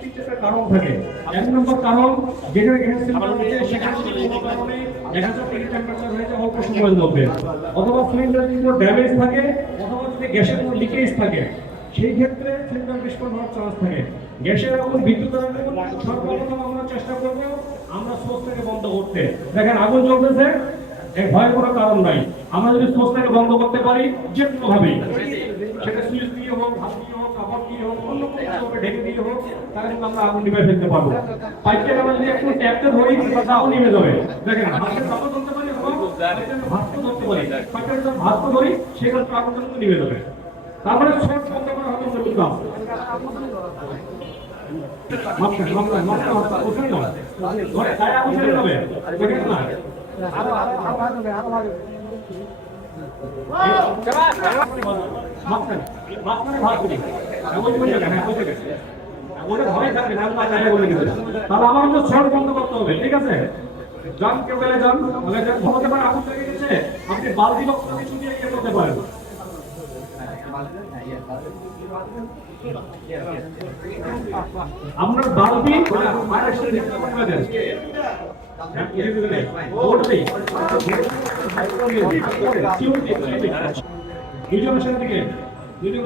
তিনটা কারণ থাকে। এক নম্বর কারণ যেখানে গ্যাস সিলিন্ডার রয়েছে সেখানে কোনো কারণে 1000 ডিগ্রি টেম্পারেচার হয়ে যায় অল্প সময়ের মধ্যে, অথবা সিলিন্ডার যদি ড্যামেজ থাকে, অথবা যদি গ্যাসের কোনো লিকেজ থাকে, সেই ক্ষেত্রে সিলিন্ডার বিস্ফোরণ হওয়ার চান্স থাকে। গ্যাসের আগুন বিদ্যুৎ আগুন সর্বপ্রথম আমরা চেষ্টা করব আমরা সোর্সটাকে বন্ধ করতে। দেখেন আগুন জ্বলতেছে, এর ভয়ের কোনো কারণ নাই। আমরা যদি সোর্সটাকে বন্ধ করতে পারি যে কোনো ভাবেই, সেটা সুইচ দিয়ে হোক, হাত দিয়ে হোক, কাপড় দিয়ে হোক, অন্য কোনো কিছু ঢেকে দিয়ে হোক, তাহলে কিন্তু আমরা আগুন নিভিয়ে ফেলতে পারবো। পাইপটা আমরা যদি একটু ট্যাপতে ধরি তাহলে নিভে যাবে। দেখেন হাতের কাপড় ধরতে পারি, ভাতও ধরতে পারি, পাইপটা যদি ভাতও ধরি সেক্ষেত্রে আগুন কিন্তু নিভে যাবে। তারপরে সোর্স বন্ধ করা হতে হবে বুঝলাম। তাহলে আমার তো শর্ট বন্ধ করতে হবে, ঠিক আছে? যান কেউ গেলে যান, হতে পারে আগুন লেগে গেছে, আপনি বালতি বক্স কিছু দিয়ে ইয়ে করতে পারেন। আমরা বালতি দুজনের সাথে থেকে দুজন